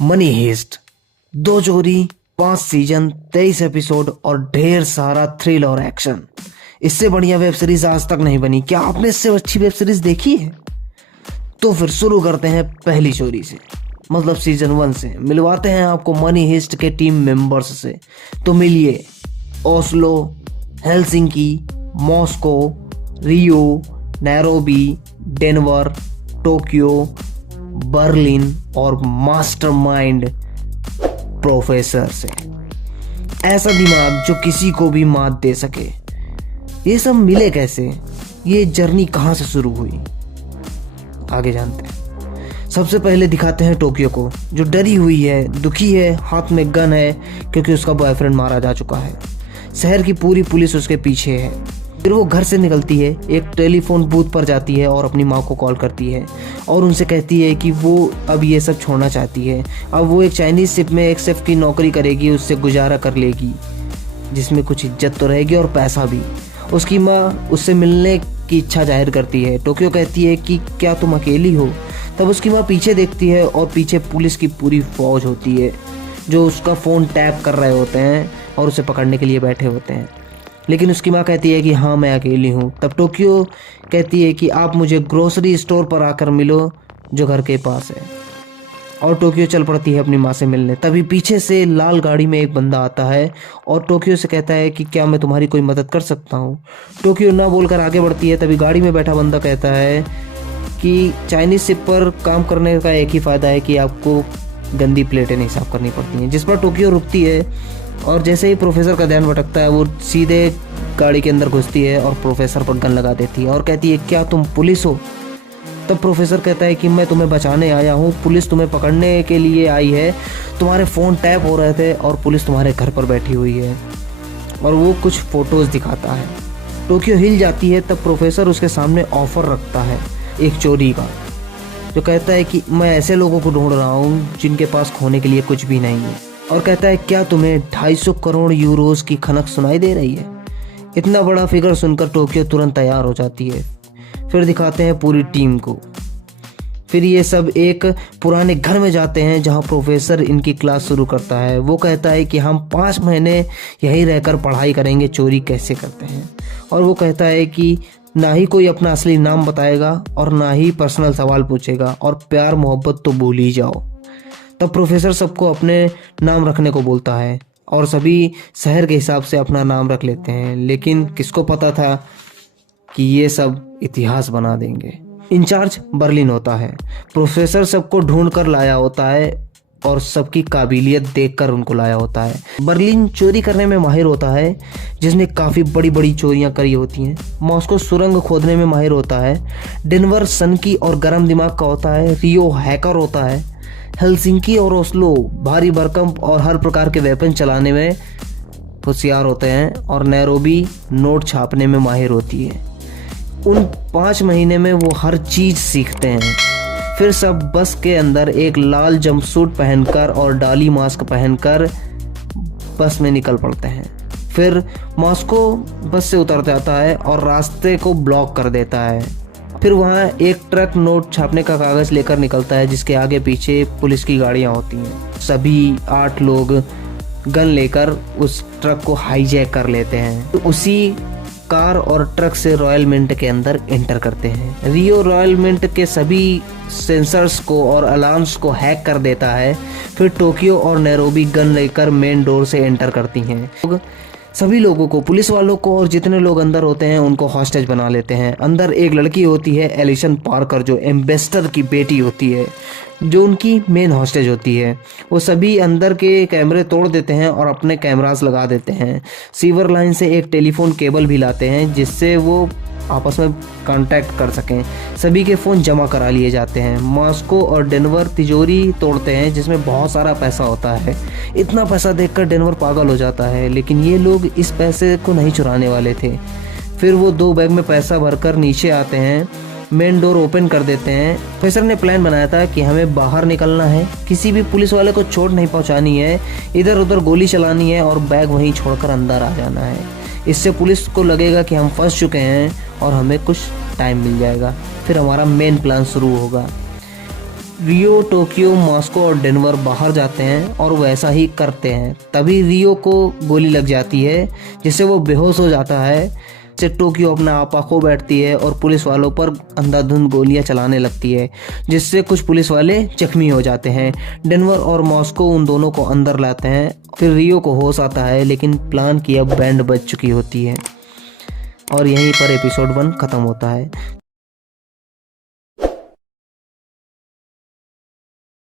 Money haste, 2 चोरी, 5 season, 23 episode और ढेर सारा थ्रिल और एक्शन। इससे बढ़िया वेब सीरीज आज तक नहीं बनी। क्या आपने इससे अच्छी वेब सीरीज देखी है? तो फिर शुरू करते हैं पहली चोरी से, मतलब सीजन 1 से। मिलवाते हैं आपको मनी हेस्ट के टीम मेंबर्स से। तो मिलिए ओस्लो, हेलसिंकी, मॉस्को, रियो, नैरोबी, डेनवर, टोक्यो, बर्लिन और मास्टरमाइंड प्रोफेसर से। ऐसा दिमाग जो किसी को भी मात दे सके। ये सब मिले कैसे? ये जर्नी कहाँ से शुरू हुई? आगे जानते हैं। सबसे पहले दिखाते हैं टोक्यो को, जो डरी हुई है, दुखी है, हाथ में गन है क्योंकि उसका बॉयफ्रेंड मारा जा चुका है। शहर की पूरी पुलिस उसके पीछे है। फिर वो घर से निकलती है, एक टेलीफोन बूथ पर जाती है और अपनी माँ को कॉल करती है और उनसे कहती है कि वो अब ये सब छोड़ना चाहती है। अब वो एक चाइनीज़ शिप में एक शेफ की नौकरी करेगी, उससे गुजारा कर लेगी, जिसमें कुछ इज्जत तो रहेगी और पैसा भी। उसकी माँ उससे मिलने की इच्छा जाहिर करती है। टोक्यो कहती है कि क्या तुम अकेली हो? तब उसकी माँ पीछे देखती है और पीछे पुलिस की पूरी फौज होती है जो उसका फ़ोन टैप कर रहे होते हैं और उसे पकड़ने के लिए बैठे होते हैं। लेकिन उसकी माँ कहती है कि हाँ मैं अकेली हूँ। तब टोक्यो कहती है कि आप मुझे ग्रोसरी स्टोर पर आकर मिलो जो घर के पास है, और टोक्यो चल पड़ती है अपनी माँ से मिलने। तभी पीछे से लाल गाड़ी में एक बंदा आता है और टोक्यो से कहता है कि क्या मैं तुम्हारी कोई मदद कर सकता हूँ? टोक्यो ना बोलकर आगे बढ़ती है। तभी गाड़ी में बैठा बंदा कहता है कि चाइनीज़ शिप पर काम करने का एक ही फ़ायदा है कि आपको गंदी प्लेटें नहीं साफ करनी पड़ती हैं। जिस पर टोक्यो रुकती है और जैसे ही प्रोफेसर का ध्यान भटकता है वो सीधे गाड़ी के अंदर घुसती है और प्रोफेसर पर गन लगा देती है और कहती है क्या तुम पुलिस हो? तब प्रोफेसर कहता है कि मैं तुम्हें बचाने आया हूँ, पुलिस तुम्हें पकड़ने के लिए आई है। तुम्हारे फ़ोन टैप हो रहे थे और पुलिस तुम्हारे घर पर बैठी हुई है। और वो कुछ फ़ोटोज़ दिखाता है। टोक्यो हिल जाती है। तब प्रोफेसर उसके सामने ऑफ़र रखता है एक चोरी का, जो कहता है कि मैं ऐसे लोगों को ढूंढ रहा हूँ जिनके पास खोने के लिए कुछ भी नहीं है। और कहता है क्या तुम्हें 250 करोड़ यूरोज़ की खनक सुनाई दे रही है? इतना बड़ा फिगर सुनकर टोक्यो तुरंत तैयार हो जाती है। फिर दिखाते हैं पूरी टीम को। फिर ये सब एक पुराने घर में जाते हैं जहाँ प्रोफेसर इनकी क्लास शुरू करता है। वो कहता है कि हम 5 महीने यहीं रहकर पढ़ाई करेंगे चोरी कैसे करते हैं। और वो कहता है कि ना ही कोई अपना असली नाम बताएगा और ना ही पर्सनल सवाल पूछेगा, और प्यार मोहब्बत तो भूल ही जाओ। तब प्रोफेसर सबको अपने नाम रखने को बोलता है और सभी शहर के हिसाब से अपना नाम रख लेते हैं। लेकिन किसको पता था कि ये सब इतिहास बना देंगे। इंचार्ज बर्लिन होता है। प्रोफेसर सबको ढूंढ कर लाया होता है और सबकी काबिलियत देखकर उनको लाया होता है। बर्लिन चोरी करने में माहिर होता है, जिसने काफ़ी बड़ी बड़ी चोरियां करी होती हैं। मॉस्को सुरंग खोदने में माहिर होता है। डेनवर सनकी और गर्म दिमाग का होता है। रियो हैकर होता है। हेलसिंकी और ओस्लो भारी भरकम और हर प्रकार के वेपन चलाने में होशियार होते हैं। और नैरोबी नोट छापने में माहिर होती है। उन 5 महीने में वो हर चीज़ सीखते हैं। फिर सब बस के अंदर एक लाल जंपसूट पहनकर और डाली मास्क पहनकर बस में निकल पड़ते हैं। फिर मॉस्को बस से उतर जाता है और रास्ते को ब्लॉक कर देता है। फिर वहाँ एक ट्रक नोट छापने का कागज़ लेकर निकलता है, जिसके आगे पीछे पुलिस की गाड़ियाँ होती हैं। सभी 8 लोग गन लेकर उस ट्रक को हाईजैक कर लेते हैं। तो उसी कार और ट्रक से रॉयल मिंट के अंदर एंटर करते हैं। रियो रॉयल मिंट के सभी सेंसर्स को और अलार्म्स को हैक कर देता है। फिर टोक्यो और नैरोबी गन लेकर मेन डोर से एंटर करती हैं। सभी लोगों को, पुलिस वालों को और जितने लोग अंदर होते हैं उनको हॉस्टेज बना लेते हैं। अंदर एक लड़की होती है एलिसन पार्कर, जो एम्बेसडर की बेटी होती है, जो उनकी मेन हॉस्टेज होती है। वो सभी अंदर के कैमरे तोड़ देते हैं और अपने कैमरास लगा देते हैं। सीवर लाइन से एक टेलीफोन केबल भी लाते हैं जिससे वो आपस में कांटेक्ट कर सकें। सभी के फ़ोन जमा करा लिए जाते हैं। मॉस्को और डेनवर तिजोरी तोड़ते हैं जिसमें बहुत सारा पैसा होता है। इतना पैसा देखकर डेनवर पागल हो जाता है, लेकिन ये लोग इस पैसे को नहीं चुराने वाले थे। फिर वो 2 बैग में पैसा भरकर नीचे आते हैं, मेन डोर ओपन कर देते हैं। प्रोफेसर ने प्लान बनाया था कि हमें बाहर निकलना है, किसी भी पुलिस वाले को चोट नहीं पहुंचानी है, इधर उधर गोली चलानी है और बैग वहीं छोड़कर अंदर आ जाना है। इससे पुलिस को लगेगा कि हम फंस चुके हैं और हमें कुछ टाइम मिल जाएगा। फिर हमारा मेन प्लान शुरू होगा। रियो, टोक्यो, मॉस्को और डेनवर बाहर जाते हैं और वैसा ही करते हैं। तभी रियो को गोली लग जाती है जिससे वो बेहोश हो जाता है। से टोक्यो अपना आपा खो बैठती है और पुलिस वालों पर अंधाधुंध गोलियां चलाने लगती है, जिससे कुछ पुलिस वाले जख्मी हो जाते हैं। डेनवर और मॉस्को उन दोनों को अंदर लाते हैं। फिर रियो को होश आता है, लेकिन प्लान की अब बैंड बज चुकी होती है और यहीं पर एपिसोड 1 खत्म होता है।